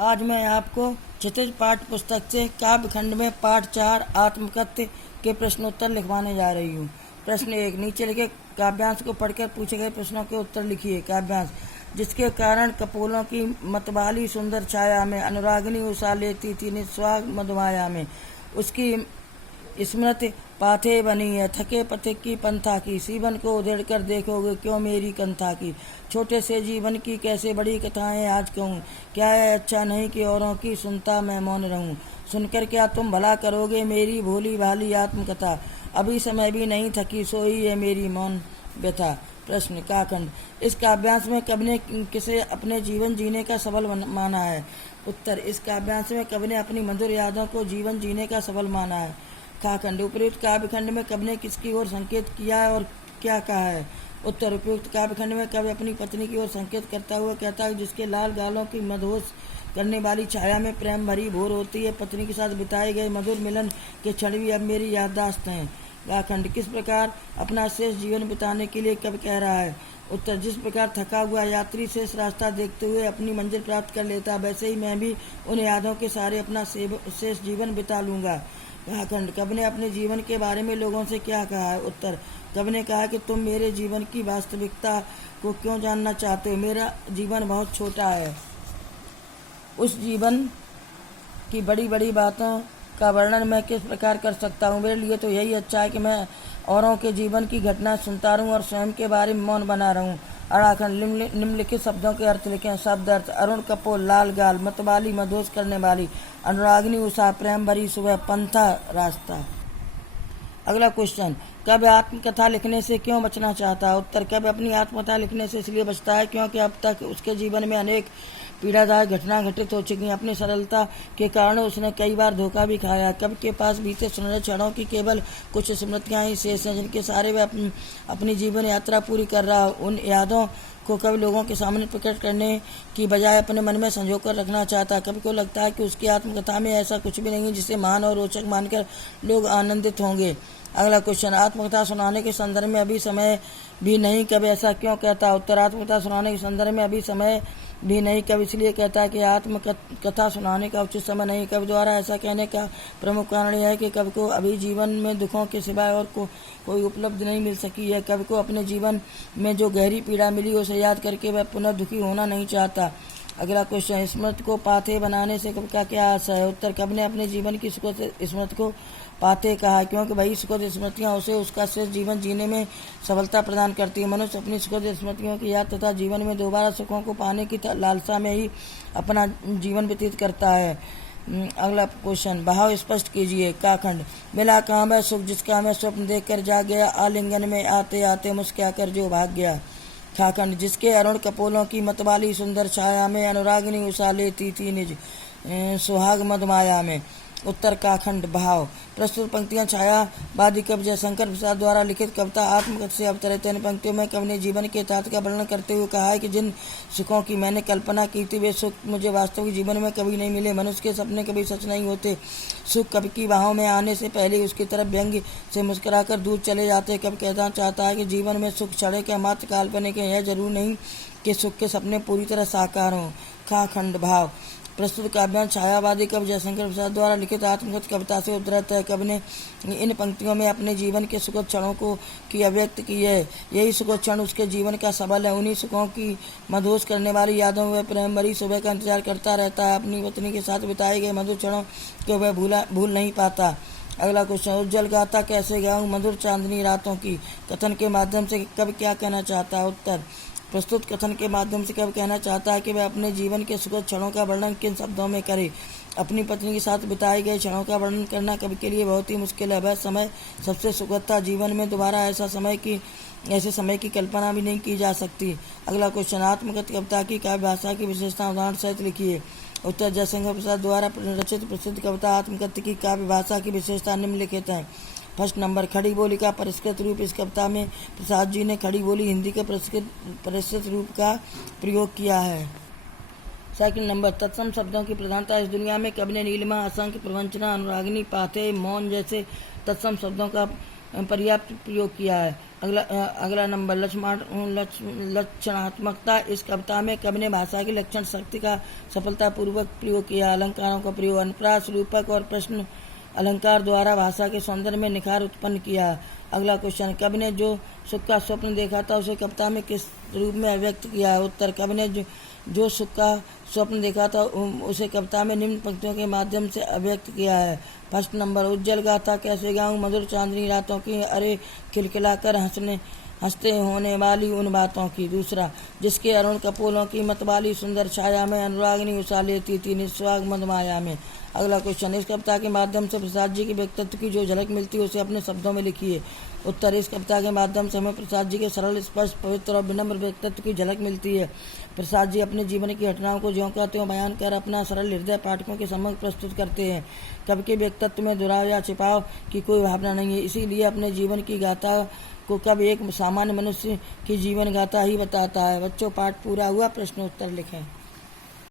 आज मैं आपको क्षितिज पाठ पुस्तक से काव्य खंड में पाठ 4 आत्मकथ्य के प्रश्नोत्तर लिखवाने जा रही हूँ। प्रश्न 1, नीचे लिखे काव्यांश को पढ़कर पूछे गए प्रश्नों के उत्तर लिखिए। काव्यांश: जिसके कारण कपोलों की मतवाली सुंदर छाया में अनुरागिनी उषा लेती थी निस्वाग मधुमाया में, उसकी स्मृति पाथे बनी है थके पथिक की पंथा की, सीवन को उधेड़ कर देखोगे क्यों मेरी कंथा की, छोटे से जीवन की कैसे बड़ी कथाएं आज कहूँ, क्या है अच्छा नहीं कि औरों की सुनता मैं मौन रहूँ, सुनकर क्या तुम भला करोगे मेरी भोली भाली आत्मकथा, अभी समय भी नहीं थकी सोई है मेरी मौन व्यथा। प्रश्न काखंड: इस काव्यांश में कवि ने किसे अपने जीवन जीने का सबल माना है? उत्तर: इस काव्यांश में कवि ने अपनी मधुर यादों को जीवन जीने का सबल माना है। काखंड: उपयुक्त काव्यखंड में कवि ने किसकी ओर संकेत किया है और क्या कहा है? उत्तर: उपयुक्त काव्यखंड में कवि अपनी पत्नी की ओर संकेत करता हुआ कहता है जिसके लाल गालों की मदहोश करने वाली छाया में प्रेम भरी भोर होती है, पत्नी के साथ बिताए गए मधुर मिलन के क्षण भी अब मेरी याददाश्त हैं। काखंड: किस प्रकार अपना शेष जीवन बिताने के लिए कवि कह रहा है? उत्तर: जिस प्रकार थका हुआ यात्री शेष रास्ता देखते हुए अपनी मंजिल प्राप्त कर लेता, वैसे ही मैं भी उन यादों के सहारे अपना शेष जीवन बिता लूंगा। काखंड: कवि ने अपने जीवन के बारे में लोगों से क्या कहा है? उत्तर: कवि ने कहा कि तुम मेरे जीवन की वास्तविकता को क्यों जानना चाहते हो? मेरा जीवन बहुत छोटा है, उस जीवन की बड़ी बड़ी बातों का वर्णन मैं किस प्रकार कर सकता हूँ? मेरे लिए तो यही अच्छा है कि मैं औरों के जीवन की घटना सुनता रहूँ और स्वयं के बारे में मौन बना रहूँ। अड़ाखंड: निम्नलिखित शब्दों के अर्थ लिखें। शब्द अर्थ: अरुण कपोल, लाल गाल, मतवाली मधोश करने वाली, अनुरागिनी उषा, प्रेम भरी सुबह, पंथा रास्ता। अगला क्वेश्चन: कवि आत्मकथा लिखने से क्यों बचना चाहता है? उत्तर: कवि अपनी आत्मकथा लिखने से इसलिए बचता है क्योंकि अब तक उसके जीवन में अनेक पीड़ादायक घटना घटित हो चुकी हैं। अपनी सरलता के कारण उसने कई बार धोखा भी खाया। कवि के पास बीते सुनहरे क्षणों की केवल कुछ स्मृतियां ही शेष हैं जिनके सहारे वह अपनी जीवन यात्रा पूरी कर रहा है। उन यादों को कवि लोगों के सामने प्रकट करने की बजाय अपने मन में संजो कर रखना चाहता है। कवि को लगता है कि उसकी आत्मकथा में ऐसा कुछ भी नहीं जिसे महान और रोचक मानकर लोग आनंदित होंगे। अगला क्वेश्चन: आत्मकथा सुनाने के संदर्भ में अभी समय भी नहीं, कवि ऐसा क्यों कहता है? उत्तर: आत्मकथा सुनाने के संदर्भ में अभी समय भी नहीं कवि इसलिए कहता है कि आत्मकथा सुनाने का उचित समय नहीं। कवि द्वारा ऐसा कहने का प्रमुख कारण यह है कि कवि को अभी जीवन में दुखों के सिवाय और कोई उपलब्धि नहीं मिल सकी है। कवि को अपने जीवन में जो गहरी पीड़ा मिली उसे याद करके वह पुनः दुखी होना नहीं चाहता। अगला क्वेश्चन: स्मृति को पाथे बनाने से कवि का क्या आशा है? उत्तर: कवि ने अपने जीवन की सुखद स्मृति को पाथे कहा क्योंकि वही सुखद स्मृतियां उसे उसका शेष जीवन जीने में सफलता प्रदान करती है। मनुष्य अपनी सुखद स्मृतियों की याद तथा जीवन में दोबारा सुखों को पाने की लालसा में ही अपना जीवन व्यतीत करता है। अगला क्वेश्चन: भाव स्पष्ट कीजिए। काखंड: मिला कहाँ वह सुख जिसका मैं स्वप्न देख कर जा गया, आलिंगन में आते आते मुस्कुरा कर जो भाग गया। काखंड: जिसके अरुण कपोलों की मतवाली सुंदर छाया में अनुरागिनी उषा लेती थी निज सुहाग मधुमाया में। उत्तर काखंड भाव: प्रस्तुत पंक्तियां छायावादी कवि जयशंकर प्रसाद द्वारा लिखित कविता आत्मकथा से अवतरित। इन पंक्तियों में कवि ने जीवन के तथ्य का वर्णन करते हुए कहा है कि जिन सुखों की मैंने कल्पना की थी वे सुख मुझे वास्तविक जीवन में कभी नहीं मिले। मनुष्य के सपने कभी सच नहीं होते। सुख कवि की बाहों में आने से पहले उसकी तरफ व्यंग्य से मुस्कुराकर दूर चले जाते। कवि कहना चाहता है कि जीवन में सुख क्षणिक या मात्र काल्पनिक है, यह जरूर नहीं कि सुख के सपने पूरी तरह साकार हों। काखंड भाव: प्रस्तुत काव्यांश छायावादी कवि जयशंकर प्रसाद द्वारा लिखित आत्मकथा कविता से उद्धृत है। कवि ने इन पंक्तियों में अपने जीवन के सुखद क्षणों को की अभिव्यक्त की है। यही सुखद क्षण उसके जीवन का सबल है। उन्हीं सुखों की मदहोश करने वाली यादों में प्रेम भरी सुबह का इंतजार करता रहता है। अपनी पत्नी के साथ बिताए गए मधुर क्षणों को वह भूल नहीं पाता। अगला क्वेश्चन: उज्जवल गाथा कैसे गाऊं मधुर चांदनी रातों की, कथन के माध्यम से कवि क्या कहना चाहता है? उत्तर: प्रस्तुत कथन के माध्यम से कवि कहना चाहता है कि वह अपने जीवन के सुखद क्षणों का वर्णन किन शब्दों में करे। अपनी पत्नी के साथ बिताए गए क्षणों का वर्णन करना कवि के लिए बहुत ही मुश्किल है। वह समय सबसे सुखद था। जीवन में दोबारा ऐसे समय की कल्पना भी नहीं की जा सकती। अगला क्वेश्चन: आत्मकथा कविता की काव्य भाषा की विशेषता उदाहरण सहित लिखिए। उत्तर: जयशंकर प्रसाद द्वारा रचित प्रसिद्ध कविता आत्मकथा की काव्य भाषा की विशेषता निम्नलिखित है। फर्स्ट नंबर: खड़ी बोली का परिष्कृत रूप। इस कविता में प्रसाद जी ने खड़ी बोली हिंदी के परिष्कृत रूप का प्रयोग किया है। सेकंड नंबर: तत्सम शब्दों की प्रधानता। इस दुनिया में कवि ने नीलिमा, असंख्य, प्रवंचना, अनुरागिनी, पाथे, मौन जैसे तत्सम शब्दों का पर्याप्त प्रयोग किया है। अगला नंबर लक्षणात्मकता। इस कविता में कवि ने भाषा की लक्षण शक्ति का सफलतापूर्वक प्रयोग किया। अलंकारों का प्रयोग, अनुप्रास, रूपक और प्रश्न अलंकार द्वारा भाषा के सौंदर्य में निखार उत्पन्न किया। अगला क्वेश्चन, कवि ने जो सुख का स्वप्न देखा था उसे कविता में किस रूप में अभिव्यक्त किया है? उत्तर, कवि ने जो सुख का स्वप्न देखा था उसे कविता में निम्न पंक्तियों के माध्यम से अभिव्यक्त किया है। फर्स्ट नंबर, उज्जवल गाथा कैसे गाऊं मधुर चांदनी रातों की, अरे खिलखिलाकर हंसते होने वाली उन बातों की। दूसरा, जिसके अरुण कपोलों की मतवाली सुंदर छाया में अनुरागिनी उषा लेती थी निस्वाग मधमाया में। अगला क्वेश्चन, इस कविता के माध्यम से प्रसाद जी के व्यक्तित्व की जो झलक मिलती है उसे अपने शब्दों में लिखिए। उत्तर, इस कविता के माध्यम से हमें प्रसाद जी के सरल, स्पष्ट, पवित्र और विनम्र व्यक्तित्व की झलक मिलती है। प्रसाद जी अपने जीवन की घटनाओं को ज्यों का त्यों बयान कर अपना सरल हृदय पाठकों के समक्ष प्रस्तुत करते हैं। कवि के व्यक्तित्व में दुराव या छिपाव की कोई भावना नहीं है, इसीलिए अपने जीवन की गाथा को कवि एक सामान्य मनुष्य की जीवन गाथा ही बताता है। बच्चों, पाठ पूरा हुआ। प्रश्नोत्तर लिखें।